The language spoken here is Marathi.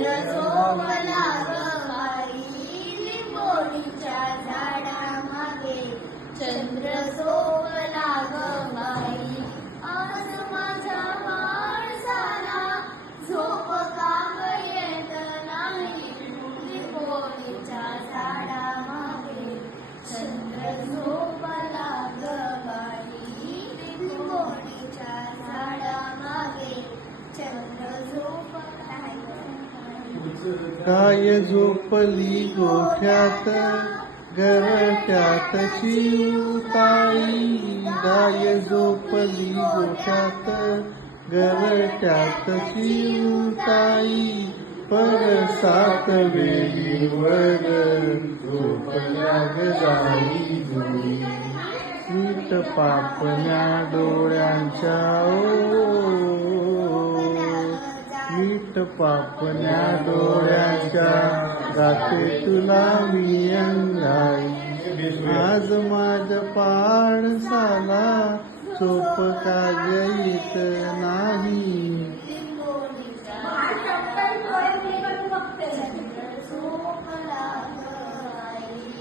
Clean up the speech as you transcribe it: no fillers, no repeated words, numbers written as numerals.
चंद्र झोपला ग बाई लिंबोणीच्या झाडामागे. चंद्र झोपला ग बाई आज माझ्या माणसाला झोप का येत नाही लिंबोणीच्या झाडामागे. चंद्र झोपला ग बाई लिंबोणीच्या झाडामागे. चंद्र झोपला काय झोपली गोठ्यात घरट्यात चिवताई. गाय झोपली गोठ्यात घरट्यात चिवताई. परसात वेलीवर झोपल्या ग जाई जुई. मीठ पापण्या डोळ्यांच्या मीठ पापण्या डोळ्यांच्या गाते तुला मी अंगाई. आज माझ्या पाणसाला झोप का येत नाही.